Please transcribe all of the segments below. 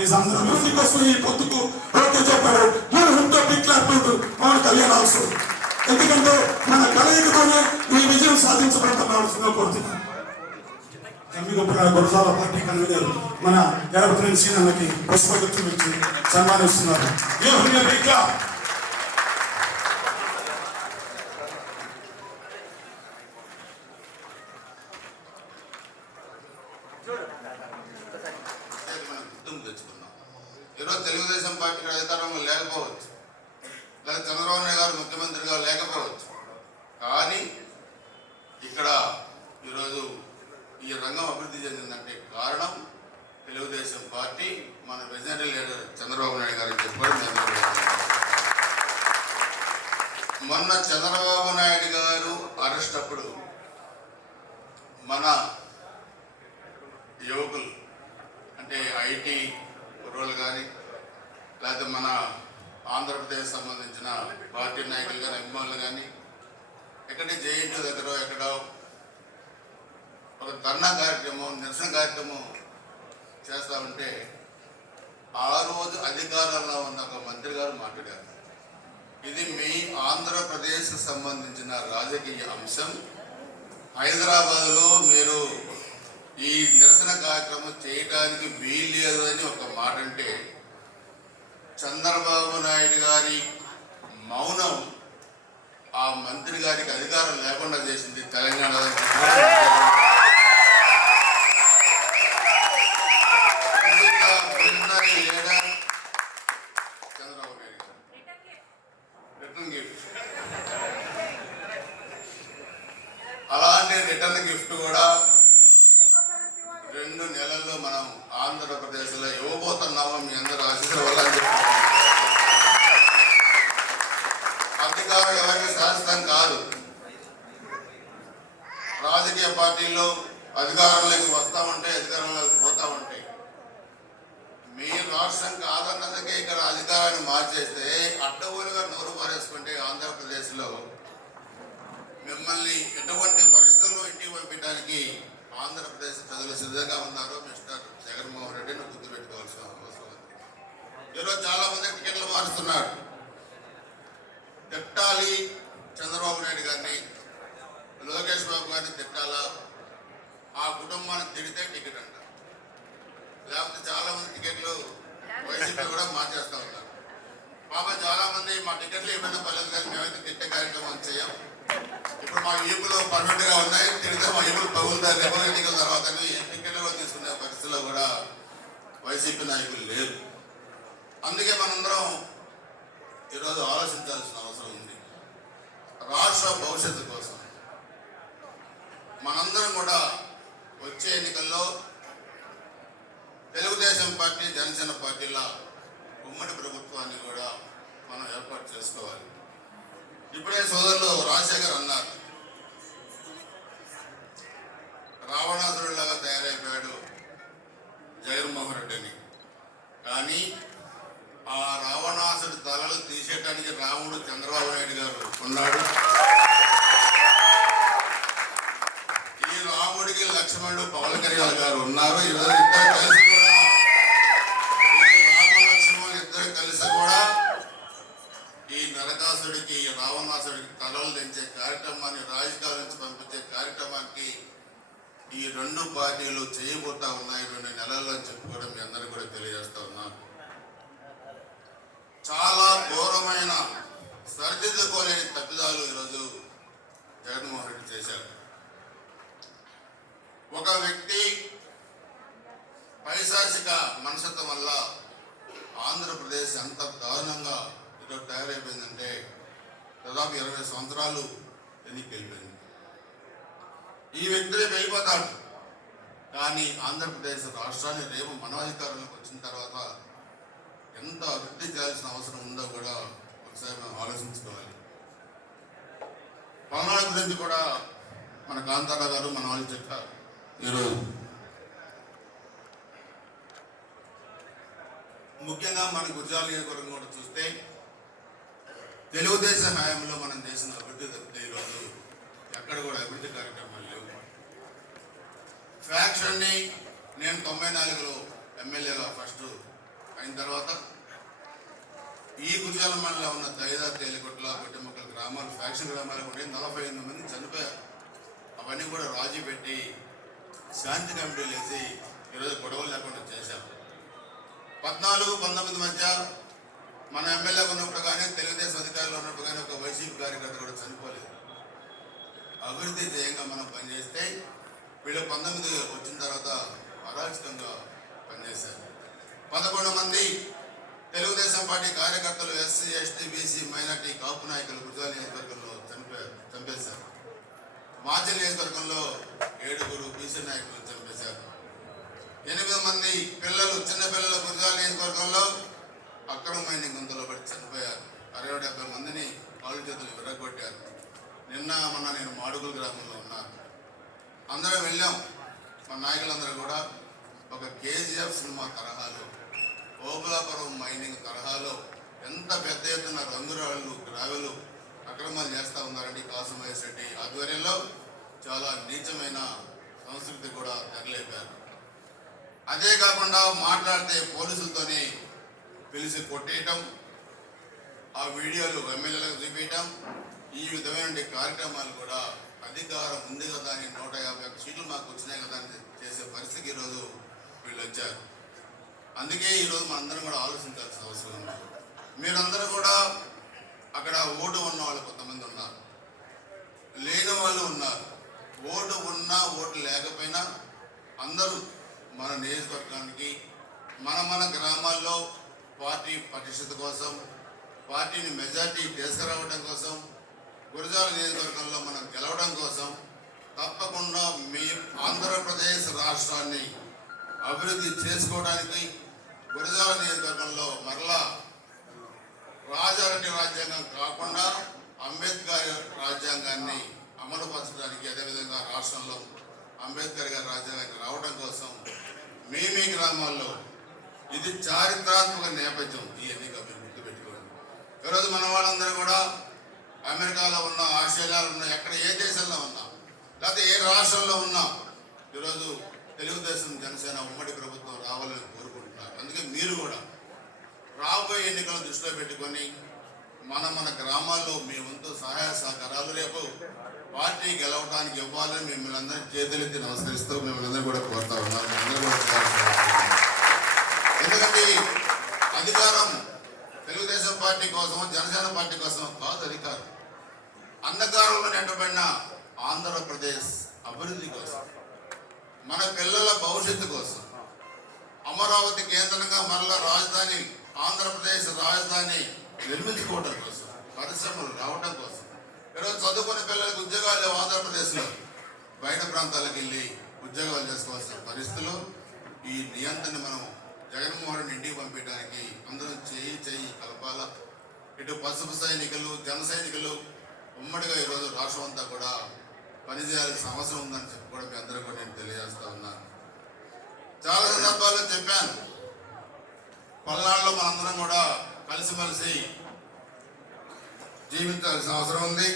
ఈ సందర్భంలో నీకోసం ఈ పొద్దుకు ఓకే చెప్పారు. నేను ఇంతో పిక్లాడుతూ పవన్ కళ్యాణ్ అవసరం. ఎందుకంటే మన కలయికతోనే ఈ విజయం సాధించబడతాల్సిందిగా కోరుతున్నాను. గురజాల పార్టీ కన్వీనర్ మన గణపతి సీనన్నకి పుష్పగుచ్చం ఇచ్చి సన్మానిస్తున్నారు. ఈరోజు తెలుగుదేశం పార్టీ అధికారంలో లేకపోవచ్చు, లేదా చంద్రబాబు నాయుడు గారు ముఖ్యమంత్రిగా లేకపోవచ్చు, కానీ ఇక్కడ ఈరోజు ఈ రంగం అభివృద్ధి చెందిందంటే కారణం తెలుగుదేశం పార్టీ, మన విజనరీ లీడర్ చంద్రబాబు నాయుడు గారు చెప్పడం. మొన్న చంద్రబాబు నాయుడు గారు అరెస్ట్ అప్పుడు మన యువకులు అంటే ఐటీ కుర్రోళ్ళు కానీ, లేకపోతే మన ఆంధ్రప్రదేశ్ సంబంధించిన పార్టీ నాయకులు కానీ, అభిమానులు కానీ ఎక్కడి జేఎన్టీ దగ్గర ఎక్కడో ఒక ధర్నా కార్యక్రమం, నిరసన కార్యక్రమం చేస్తూ ఉంటే ఆ రోజు అధికారంలో ఉన్న ఒక మంత్రి గారు మాట్లాడారు, ఇది మీ ఆంధ్రప్రదేశ్కి సంబంధించిన రాజకీయ అంశం, హైదరాబాద్లో మీరు ఈ నిరసన కార్యక్రమం చేయడానికి వీల్లేదు అని ఒక మాట అంటే చంద్రబాబు నాయుడు గారి మౌనం ఆ మంత్రి గారికి అధికారం లేకుండా చేసింది తెలంగాణ. చంద్రబాబు నాయుడు గారు రిటర్న్ గిఫ్ట్, అలాంటి రిటర్న్ గిఫ్ట్ కూడా 2 నెలల్లో మనం ఆంధ్రప్రదేశ్లో ఇవ్వబోతున్నాము. మీ అందరూ ఆశీస్సుల వల్ల అధికారం ఎవరికి శాశ్వతం కాదు. రాజకీయ పార్టీల్లో అధికారంలోకి వస్తూ ఉంటాయి, అధికారంలోకి పోతూ ఉంటాయి. మీ రాష్ట్రం కాదన్నదకే ఇక్కడ అధికారాన్ని మార్చేస్తే అడ్డగోలుగా నోరు పారేసుకుంటే ఆంధ్రప్రదేశ్లో మిమ్మల్ని ఎటువంటి పరిస్థితుల్లో ఇంటికి పంపించడానికి ఆంధ్రప్రదేశ్ ప్రజలు సిద్ధంగా ఉన్నారు. మిస్టర్ జగన్మోహన్ రెడ్డిని గుర్తుపెట్టుకోవాల్సిన అవసరం ఉంది. ఈరోజు చాలా మంది టికెట్లు మారుస్తున్నాడు. తిట్టాలి చంద్రబాబు నాయుడు గారిని, లోకేష్ బాబు గారిని తిట్టాలా, ఆ కుటుంబానికి తిడితే టికెట్ అంట, లేకపోతే చాలా మంది టికెట్లు వైసీపీ కూడా మార్చేస్తూ ఉన్నారు. పాప చాలా మంది మా టికెట్లు ఏమైనా పర్లేదు కానీ మేమైతే తిట్టే కార్యక్రమం చేయం, ఇప్పుడు మా ఈపులు పర్మనెంట్గా ఉన్నాయి, తిరిగితే మా ఈపులు పగులుతారు, రేపటి ఎన్నికల తర్వాత టికెట్లో తీసుకునే పరిస్థితిలో కూడా వైసీపీ నాయకులు లేరు. అందుకే మనందరం ఈరోజు ఆలోచించాల్సిన అవసరం ఉంది. రాష్ట్ర భవిష్యత్తు కోసం మనందరం కూడా వచ్చే ఎన్నికల్లో తెలుగుదేశం పార్టీ, జనసేన పార్టీల ఉమ్మడి ప్రభుత్వాన్ని కూడా మనం ఏర్పాటు చేసుకోవాలి. ఇప్పుడే సోదరులు రాజశేఖర్ అన్నారు, రావణాసురుడిలాగా తయారైపోయాడు జగన్మోహన్ రెడ్డి అని. కానీ ఆ రావణాసుడి తలలు తీసేయడానికి రాముడు చంద్రబాబు నాయుడు గారు ఉన్నాడు. ఈ రాముడికి లక్ష్మణుడు పవన్ కళ్యాణ్ గారు ఉన్నారు. ఈరోజు ఇద్దరు కలిసి కూడా ఇద్దరు కలిసి కూడా ఈ నరకాసుడికి, రావణాసుడికి తలలు తెంచే కార్యక్రమాన్ని, రాజకీయాల నుంచి పంపించే కార్యక్రమానికి ఈ 2 పార్టీలు చేయబోతా ఉన్నాయి. 2 నెలల్లో చెప్పుకోవడం మీ అందరూ కూడా తెలియజేస్తా ఉన్నాను. చాలా ఘోరమైన సరిదిద్దుకోలేని తప్పిదాలు ఈరోజు జగన్మోహన్ రెడ్డి చేశారు. ఒక వ్యక్తి పైశాచిక మనస్తత్వం వల్ల ఆంధ్రప్రదేశ్ ఎంత దారుణంగా ఈరోజు తయారైపోయిందంటే దాదాపు 20 సంవత్సరాలు ఎన్నికలు వెళ్ళిపోయింది. ఈ వ్యక్తి రేపు వెళ్ళిపోతాడు, కానీ ఆంధ్రప్రదేశ్ రాష్ట్రాన్ని రేపు మన అధికారంలోకి వచ్చిన తర్వాత ఎంత అభివృద్ధి చేయాల్సిన అవసరం ఉందో కూడా ఒకసారి మనం ఆలోచించుకోవాలి. పల్నాడు గురించి కూడా మన కాంతారావు గారు మన వాళ్ళు చెప్పారు. ఈరోజు ముఖ్యంగా మన గుజరాత్ నియోజకవర్గం కూడా చూస్తే తెలుగుదేశం హయాంలో మనం చేసిన అభివృద్ధి తప్పితే ఈరోజు ఎక్కడ కూడా అభివృద్ధి కార్యక్రమాలు లేవు. ఫ్యాక్షన్ని నేను 94లో ఎమ్మెల్యేగా ఫస్ట్ అయిన తర్వాత ఈ గురిజాల మండలంలో ఉన్న దైదా, తేలికొట్ల, కొట్టిముక్కల గ్రామాలు, ఫ్యాక్షన్ గ్రామాలు ఉండే 48 మంది చనిపోయారు. అవన్నీ కూడా రాజీ పెట్టి శాంతి కమిటీలు వేసి ఈరోజు గొడవలు లేకుండా చేశాం. 14-19 మధ్య మన ఎమ్మెల్యే ఉన్నప్పుడు కానీ, తెలుగుదేశం అధికారులు ఉన్నప్పుడు కానీ ఒక వైసీపీ కార్యకర్త కూడా చనిపోలేదు. అభివృద్ధి ధ్యేయంగా మనం పనిచేస్తే వీళ్ళు 19 వచ్చిన తర్వాత అరాచకంగా పనిచేశారు. 11 మంది తెలుగుదేశం పార్టీ కార్యకర్తలు, ఎస్సీ, ఎస్టీ, బీసీ, మైనార్టీ, కాపు నాయకులు గుజరాల నియోజకవర్గంలో చంపేశారు. మాచల్ నియోజకవర్గంలో 7 బీసీ నాయకులను చంపేశారు. 8 మంది పిల్లలు, చిన్న పిల్లలు గుజరాల నియోజకవర్గంలో అక్రమమైన గుంతలో పడి చనిపోయారు. 60-70 మందిని కాళ్ళు చేతులు విరగొట్టారు. మొన్న నేను మాడుగుల గ్రామంలో ఉన్నాను. అందరం వెళ్ళాం. మన నాయకులందరూ కూడా ఒక కేజీఎఫ్ సినిమా తరహాలో, ఓబులాపురం మైనింగ్ తరహాలో ఎంత పెద్ద ఎత్తున రంగురాళ్ళు, గ్రావెలు అక్రమాలు చేస్తూ ఉన్నారండి. కాసుమహేష్ రెడ్డి ఆధ్వర్యంలో చాలా నీచమైన సంస్కృతి కూడా తరలేపారు. అదే కాకుండా మాట్లాడితే పోలీసులతోనే పిలిచి కొట్టేయటం, ఆ వీడియోలు ఎమ్మెల్యేలకు చూపించటం, ఈ విధమైన కార్యక్రమాలు కూడా అధికారం ఉంది కదా అని 151 సీట్లు మాకు వచ్చినాయి కదా అని చేసే పరిస్థితికి ఈరోజు వీళ్ళు వచ్చారు. అందుకే ఈరోజు మనందరం కూడా ఆలోచించాల్సిన అవసరం ఉంది. మీరందరూ కూడా అక్కడ ఓటు ఉన్న వాళ్ళు కొంతమంది ఉన్నారు, లేని వాళ్ళు ఉన్నారు. ఓటు ఉన్నా ఓటు లేకపోయినా అందరూ మన నియోజకవర్గానికి, మన గ్రామాల్లో పార్టీ పటిష్టత కోసం, పార్టీని మెజార్టీ తీసుకురావడం కోసం, గురజాల నియోజకవర్గంలో మనం గెలవడం కోసం తప్పకుండా మీ ఆంధ్రప్రదేశ్ రాష్ట్రాన్ని అభివృద్ధి చేసుకోవడానికి గురజాల నియోజకవర్గంలో మరలా రాజారెడ్డి రాజ్యాంగం కాకుండా అంబేద్కర్ రాజ్యాంగాన్ని అమలుపరచడానికి, అదేవిధంగా రాష్ట్రంలో అంబేద్కర్ గారి రాజ్యాంగానికి రావడం కోసం మీ గ్రామాల్లో ఇది చారిత్రాత్మక నేపథ్యం. ఈ ఎన్నిక మీరు గుర్తుపెట్టుకోండి. ఈరోజు మన వాళ్ళందరూ కూడా అమెరికాలో ఉన్న, ఆస్ట్రేలియాలో ఉన్న, ఎక్కడ ఏ దేశంలో ఉన్నా, లేకపోతే ఏ రాష్ట్రంలో ఉన్నా ఈరోజు తెలుగుదేశం, జనసేన ఉమ్మడి ప్రభుత్వం రావాలని కోరుకుంటున్నారు. అందుకే మీరు కూడా రాబోయే ఎన్నికలను దృష్టిలో పెట్టుకొని మన గ్రామాల్లో మీ వంతు సహాయ సహకారాలు రేపు పార్టీ గెలవడానికి ఇవ్వాలని మిమ్మల్ని అందరినీ చేతులెత్తి నమస్కరిస్తూ మిమ్మల్ని అందరూ కూడా కోరుతా ఉన్నాం. ఎందుకంటే అధికారం తెలుగుదేశం పార్టీ కోసం, జనసేన పార్టీ కోసం కాదు. అధికారం అంధకారంలో నిండబడిన ఆంధ్రప్రదేశ్ అభివృద్ధి కోసం, మన పిల్లల భవిష్యత్తు కోసం, అమరావతి కేంద్రంగా మరలా రాజధాని, ఆంధ్రప్రదేశ్ రాజధాని నిర్మించుకోవడం కోసం, పరిశ్రమలు రావడం కోసం, ఈరోజు చదువుకునే పిల్లలకు ఉద్యోగాలు లేవు. ఆంధ్రప్రదేశ్లో బయట ప్రాంతాలకు వెళ్ళి ఉద్యోగాలు చేసుకోవాల్సిన పరిస్థితులు. ఈ నియంత్రణ మనం జగన్మోహన్ రెడ్డి ఇంటికి పంపించడానికి అందరం చేయి కలపాల. ఇటు పసుపు సైనికులు, జన సైనికులు ఉమ్మడిగా ఈరోజు రాష్ట్రం అంతా కూడా పనిచేయాల్సిన అవసరం ఉందని చెప్పి కూడా మీ అందరూ కూడా నేను తెలియజేస్తా ఉన్నాను. చాలా సందర్భాల్లో చెప్పాను, పల్నాడులో మనందరం కూడా కలిసిమెలిసి జీవించాల్సిన అవసరం ఉంది.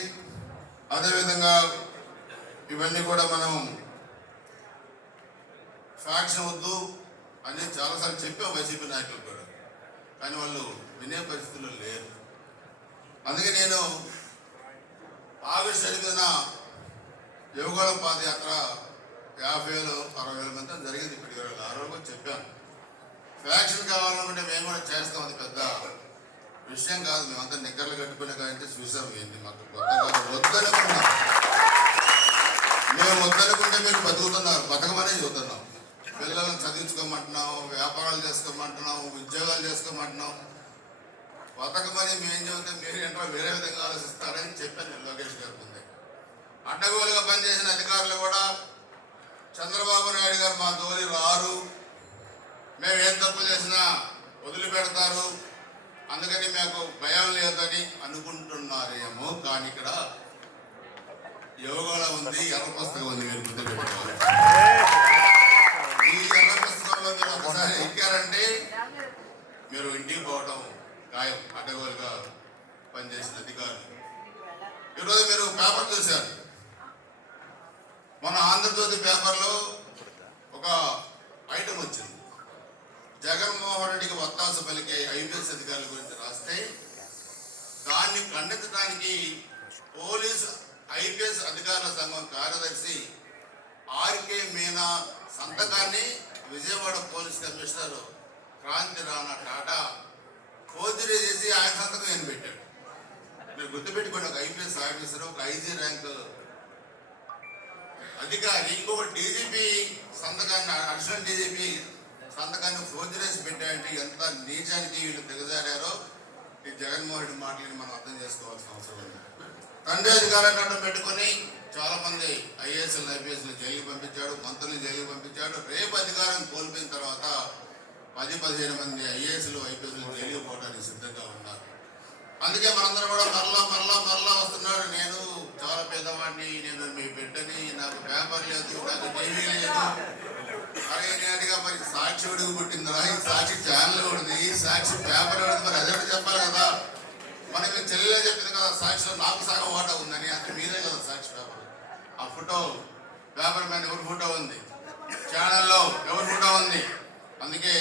అదేవిధంగా ఇవన్నీ కూడా మనం ఫ్యాక్షన్ వద్దు అని చాలాసార్లు చెప్పాం వైసీపీ నాయకులు కూడా, కానీ వాళ్ళు వినే పరిస్థితుల్లో లేరు. అందుకే నేను ఆగస్టు 8న యువగోళం పాదయాత్ర 50,000-60,000 మంది జరిగింది. ఇప్పుడు 26 వరకు చెప్పాను. ఫ్యాక్షన్ కావాలనుకుంటే మేము కూడా చేస్తాం, అది పెద్ద విషయం కాదు. మేమంతా నిక్కర్లు కట్టుకునే కానీ చూసాం. ఏంటి మాకు కొత్తగా వద్దనుకున్నాం, మేము వద్దనుకుంటే మీరు బతుకుతున్నారు, బతకమనే చూస్తున్నాం. పిల్లలను చదివించుకోమంటున్నాం, వ్యాపారాలు చేసుకోమంటున్నాం, ఉద్యోగాలు చేసుకోమంటున్నాం. బతకమని మేము చెబితే మీరు ఏంటో వేరే విధంగా ఆలోచిస్తారని చెప్పాను నేను లోకేష్ గారి ముందే. అడ్డగోలుగా పనిచేసిన అధికారులు కూడా చంద్రబాబు నాయుడు గారు మా తోలి రారు, మేము ఏం తప్పు చేసినా వదిలిపెడతారు, అందుకని మాకు భయం లేదని అనుకుంటున్నారేమో. కానీ ఇక్కడ యోగాలో ఉంది, ఎర్ర పుస్తకం ఉంది, మీరు గుర్తుపెట్టుకోవాలి. ఈ ఎర్ర పుస్తకంలో మీరు ఒకసారి ఎక్కారంటే మీరు ఇంటికి పోవడం ఖాయం. అడ్డగోలుగా పనిచేసిన అధికారులు. ఈరోజు మీరు పేపర్ చూశారు, మన ఆంధ్రజ్యోతి పేపర్లో ఒక ఐటమ్ వచ్చింది, జగన్మోహన్ రెడ్డికి వత్తాసు సంతకాన్ని Vijayawada police commissioner Kranthi Rana Tata forgery చేసి ఆయన సంతకం ఏం పెట్టాడు. మీరు గుర్తుపెట్టుకోండి, ఒక ఐపీఎస్ ఆఫీసర్, ఒక ఐజీ ర్యాంక్ అధికారి, ఇంకొక డీజీపీ సంతకాన్ని, అడిషనల్ డీజీపీ సంతకాన్ని ఫోర్జరీస్ పెట్టాయంటే ఎంత నీచానికి వీళ్ళు దిగజారారో ఈ జగన్మోహన్ రెడ్డి మాటలని మనం అర్థం చేసుకోవాల్సిన అవసరం ఉంది. తండ్రి అధికారాన్ని అడ్డం పెట్టుకొని చాలా మంది ఐఏఎస్లు ఐపీఎస్లు జైలుకి పంపించాడు, మంత్రులు జైలుకి పంపించాడు. రేపు అధికారం కోల్పోయిన తర్వాత 10-15 మంది ఐఏఎస్లు ఐపీఎస్లు జైలుకి పోవడానికి సిద్ధంగా ఉన్నారు. అందుకే మనందరం కూడా మరలా వస్తున్నాడు. నేను చాలా పేదవాడిని, నేను మీ బిడ్డని, నాకు పేపర్ లేదు, నాకు టీవీ లేదు. అరే నేటిగా మరి సాక్షి ఉడుగు పుట్టిందిరా, ఈ సాక్షి ఛానల్ ఉడిది, ఈ సాక్షి పేపర్ ఉడిది, మరి అదే చెప్పాలి కదా. మనకి చెల్లెలే చెప్పింది కదా సాక్షిలో నాకు సగం వాటా ఉందని, అంటే మీరే కదా సాక్షి పేపర్. ఆ ఫోటో పేపర్ మీద ఎవరి ఫోటో ఉంది, ఛానల్లో ఎవరి ఫోటో ఉంది. అందుకే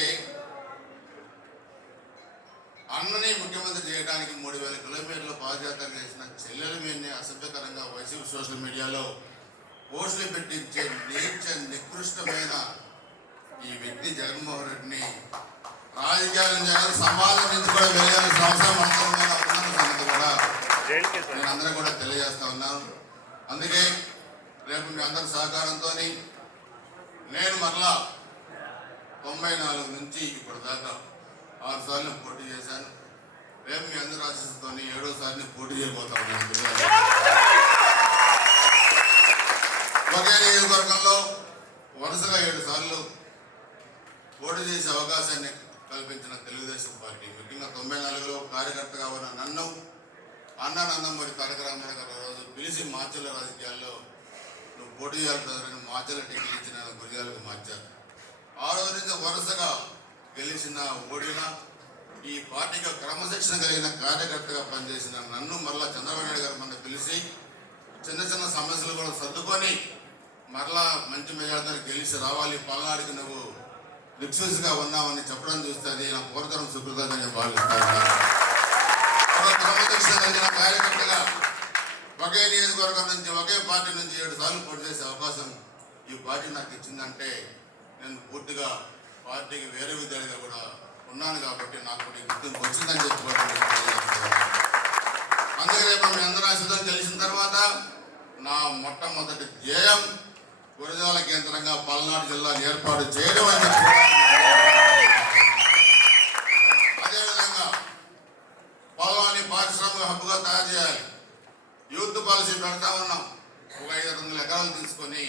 అన్నని ముఖ్యమంత్రి చేయడానికి 3000 కిలోమీటర్ల పాదయాత్ర చేసిన చెల్లెల మీదనే అసభ్యకరంగా వైసీపీ సోషల్ మీడియాలో పోస్టులు పెట్టించే నీచ నికృష్టమైన ఈ వ్యక్తి జగన్మోహన్ రెడ్డిని రాజకీయాలను జగన్ సమాధానించి కూడా వేయాల్సిన అవసరం ఉన్నత సంగతి కూడా నేను అందరూ కూడా తెలియజేస్తా ఉన్నాను. అందుకే రేపు మీ అందరి సహకారంతో నేను మరలా 94 నుంచి ఇప్పటిదాకా 6 సార్లు పోటీ చేశాను. రేపు మీ అందరి ఆశీస్సుతో 7వ సారిని పోటీ చేయబోతా ఉన్నాను. ఒకే నియోజకవర్గంలో వరుసగా 7 సార్లు పోటీ చేసే అవకాశాన్ని కల్పించిన తెలుగుదేశం పార్టీ, ముఖ్యంగా 94లో కార్యకర్తగా ఉన్న నన్ను అన్న నందమూరి తారక రామారావు గారు రోజు పిలిచి మార్చల రాజకీయాల్లో నువ్వు పోటీ చేయాలని మార్చల టికెట్ ఇచ్చిన గురిజాలకు మార్చారు. ఆ రోజు నుంచి వరుసగా గెలిచిన ఓడిన ఈ పార్టీకి క్రమశిక్షణ కలిగిన కార్యకర్తగా పనిచేసిన నన్ను మరలా చంద్రబాబు నాయుడు గారు మన పిలిచి చిన్న సమస్యలు కూడా సర్దుకొని మరలా మంచి మెజార్టీతో గెలిచి రావాలి, పల్నాడికి నువ్వు దిక్సూచిగా ఉన్నామని చెప్పడం చూస్తే అది నా పూర్వతరం సుకృతంగా నేను భావిస్తాను. ఒక క్రమశిక్షణ కలిగిన కార్యకర్తగా ఒకే నియోజకవర్గం నుంచి ఒకే పార్టీ నుంచి 7 సార్లు పోటీ చేసే అవకాశం ఈ పార్టీ నాకు ఇచ్చిందంటే నేను పూర్తిగా పార్టీకి వేరే విధాలుగా కూడా ఉన్నాను కాబట్టి నాకు గుర్తింపు వచ్చిందని చెప్పుకోవడం. అందుకే రేపు మీ అందరూ ఆశతో గెలిచిన తర్వాత నా మొట్టమొదటి ధ్యేయం గురజాల కేంద్రంగా పల్నాడు జిల్లాను ఏర్పాటు చేయడం అని చెప్పి, అదేవిధంగా పొలాన్ని పారిశ్రామిక హబ్బుగా తయారు చేయాలి. యూత్ పాలసీ పెడతా ఉన్నాం. ఒక 500 ఎకరాలు తీసుకొని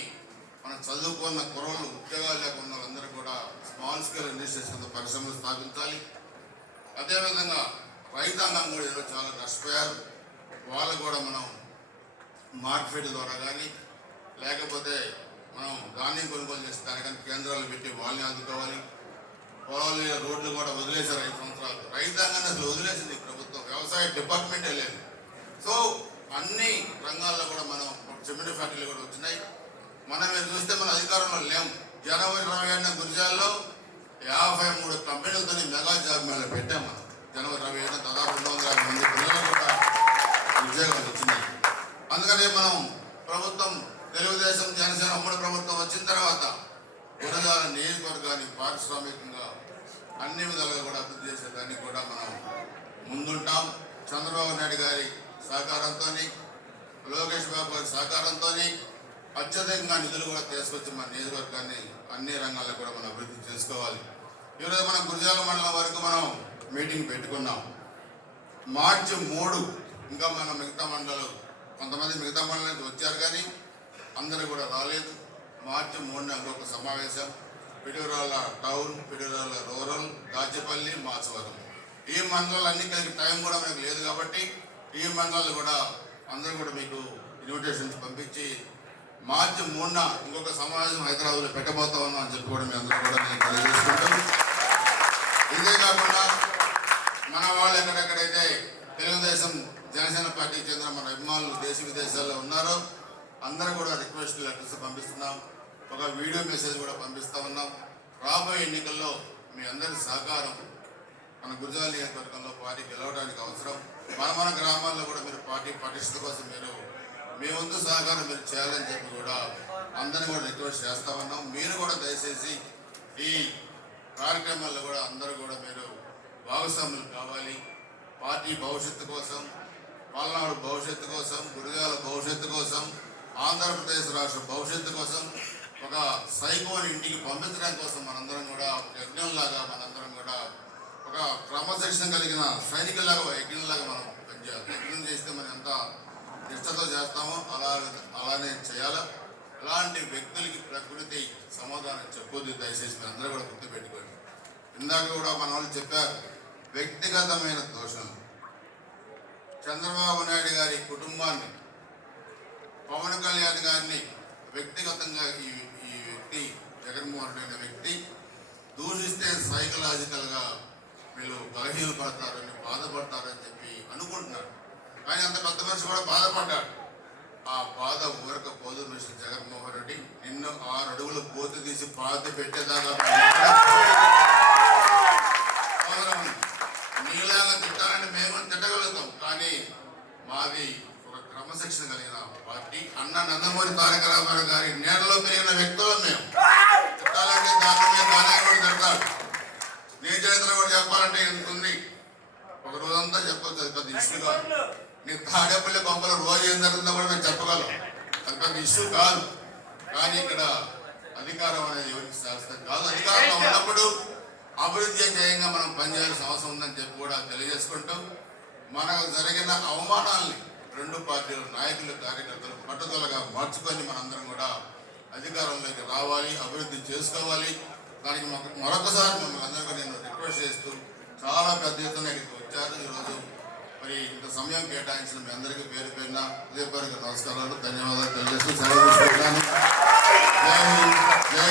మనం చదువుకున్న కుర్రోళ్ళు, ఉద్యోగాలు లేకున్న వాళ్ళందరూ కూడా స్మాల్ స్కేల్ ఇండస్ట్రీస్ పరిశ్రమలు స్థాపించాలి. అదేవిధంగా రైతాంగం కూడా ఈరోజు చాలా నష్టపోయారు. వాళ్ళు కూడా మనం మార్కెట్ ద్వారా కానీ లేకపోతే మనం ధాన్యం కొనుగోలు చేసే దానికని కేంద్రాలు పెట్టి వాళ్ళని ఆదుకోవాలి. పొలాలు రోడ్లు కూడా వదిలేశారు 5 సంవత్సరాలు. రైతాంగాన్ని అసలు వదిలేసింది ప్రభుత్వం, వ్యవసాయ డిపార్ట్మెంటే లేదు. సో అన్ని రంగాల్లో కూడా మనం సిమెంట్ ఫ్యాక్టరీలు కూడా వచ్చినాయి. మనం మీరు చూస్తే మన అధికారంలో లేము. జనవరి 27న గురిజాల్లో 53 కంపెనీలతో మెగా జాబ్ మేళ పెట్టాం. మనం జనవరి 27న దాదాపు 250 మంది పిల్లలు కూడా ఉద్యోగాలు వచ్చినాయి. అందుకనే మనం ప్రభుత్వం తెలుగుదేశం జనసేన ఉమ్మడి ప్రభుత్వం వచ్చిన తర్వాత గురజాల నియోజకవర్గాన్ని పారిశ్రామికంగా అన్ని విధాలుగా కూడా అభివృద్ధి చేసేదానికి కూడా మనం ముందుంటాం. చంద్రబాబు నాయుడు గారి సహకారంతో, లోకేష్ బాబు గారి సహకారంతో అత్యధికంగా నిధులు కూడా తీసుకొచ్చి మన నియోజకవర్గాన్ని అన్ని రంగాల్లో కూడా మనం అభివృద్ధి చేసుకోవాలి. ఈరోజు మనం గురజాల మండలం వరకు మనం మీటింగ్ పెట్టుకున్నాం. మార్చి 3 ఇంకా మన మిగతా మండలాలు కొంతమంది మిగతా మండలం నుంచి వచ్చారు కానీ అందరూ కూడా రాలేదు. మార్చి 3న ఇంకొక సమావేశం పిడుగురాళ్ళ టౌన్, పిడుగురాళ్ళ రూరల్, దాచేపల్లి, మాచవరం ఈ మండలాలు అన్ని కలిగి టైం కూడా మనకు లేదు కాబట్టి ఈ మండలాలు కూడా అందరూ కూడా మీకు ఇన్విటేషన్స్ పంపించి మార్చి 3న ఇంకొక సమావేశం హైదరాబాద్లో పెట్టబోతా ఉన్నాం అని చెప్పి కూడా మీ అందరూ కూడా నేను తెలియజేసుకుంటాను. ఇదే కాకుండా మన వాళ్ళు ఎక్కడెక్కడైతే తెలుగుదేశం జనసేన పార్టీకి చెందిన మన అభిమానులు దేశ విదేశాల్లో ఉన్నారో అందరూ కూడా రిక్వెస్ట్ లెటర్స్ పంపిస్తున్నాం. ఒక వీడియో మెసేజ్ కూడా పంపిస్తూ ఉన్నాం. రాబోయే ఎన్నికల్లో మీ అందరి సహకారం మన గురజాల నియోజకవర్గంలో పార్టీ గెలవడానికి అవసరం. మన గ్రామాల్లో కూడా మీరు పార్టీ పటిష్టత కోసం మీరు మీ వంతు సహకారం మీరు చేయాలని చెప్పి కూడా అందరినీ కూడా రిక్వెస్ట్ చేస్తా ఉన్నాం. మీరు కూడా దయచేసి ఈ కార్యక్రమాల్లో కూడా అందరూ కూడా మీరు భాగస్వాములు కావాలి. పార్టీ భవిష్యత్తు కోసం, పల్నాడు భవిష్యత్తు కోసం, గురజాల భవిష్యత్తు కోసం, ఆంధ్రప్రదేశ్ రాష్ట్ర భవిష్యత్తు కోసం, ఒక సైకోని ఇంటికి పంపించడం కోసం మనందరం కూడా ఒక యజ్ఞంలాగా మనందరం కూడా ఒక క్రమశిక్షణ కలిగిన సైనికుల్లాగా ఒక యజ్ఞంలాగా మనం పనిచేయాలి. యజ్ఞం చేస్తే మనం ఎంత నిష్ఠతో చేస్తామో అలానే చేయాలి. అలాంటి వ్యక్తులకి ప్రకృతి సమాధానం చెప్పొద్దు. దయచేసి మీరు అందరూ కూడా గుర్తుపెట్టుకోండి. ఇందాక కూడా మన వాళ్ళు చెప్పారు, వ్యక్తిగతమైన దోషం. చంద్రబాబు నాయుడు గారి కుటుంబాన్ని, పవన్ కళ్యాణ్ గారిని వ్యక్తిగతంగా ఈ వ్యక్తి జగన్మోహన్ రెడ్డి అనే వ్యక్తి దూషిస్తే సైకలాజికల్గా వీళ్ళు బలహీనపడతారని, బాధపడతారని చెప్పి అనుకుంటున్నాడు. కానీ అంత పెద్ద మనిషి కూడా బాధపడ్డాడు. ఆ బాధ ఊరకపోదు. మిస్టర్ జగన్మోహన్ రెడ్డి, నిన్ను 6 అడుగులు పోతు తీసి పాతి పెట్టేదాకా నీలాగా తిట్టాలని మేము తిట్టగలుగుతాం. కానీ మాది ఒక క్రమశిక్షణ కలిగిన పార్టీ. అన్న నందమూరి తారక రామారావు గారి నీడలో పెరిగిన వ్యక్తులం మేము. తిట్టాలంటే దాని దాని కూడా తిడతాడు. నీ చరిత్ర కూడా చెప్పాలంటే ఎంత ఉంది, ఒక రోజంతా చెప్పొచ్చు. అది పెద్ద ఇష్యూ కాదు. నీ తాడేపల్లి బొమ్మలో రోజు ఏం జరుగుతుందో కూడా మేము చెప్పగలం. అది పెద్ద ఇష్యూ కాదు. కానీ ఇక్కడ అధికారం అనేది ఎవరికి శాస్త్రం కాదు. అధికారంలో ఉన్నప్పుడు అభివృద్ధి ధ్యేయంగా మనం పనిచేయాల్సిన అవసరం ఉందని చెప్పి కూడా తెలియజేసుకుంటూ, మనకు జరిగిన అవమానాల్ని 2 పార్టీల నాయకులు, కార్యకర్తలు పట్టుదలగా మార్చుకొని మనందరం కూడా అధికారంలోకి రావాలి, అభివృద్ధి చేసుకోవాలి. దానికి మరొకసారి మిమ్మల్ని అందరికీ నేను రిక్వెస్ట్ చేస్తూ, చాలా పెద్ద ఎత్తున ఇక్కడికి వచ్చారు ఈరోజు. మరి ఇంత సమయం కేటాయించిన మీ అందరికీ పేరు పేరున హృదయపూర్వక నమస్కారాలు, ధన్యవాదాలు తెలియజేస్తూ సెలవు తీసుకుంటున్నాను. జై హింద్, జై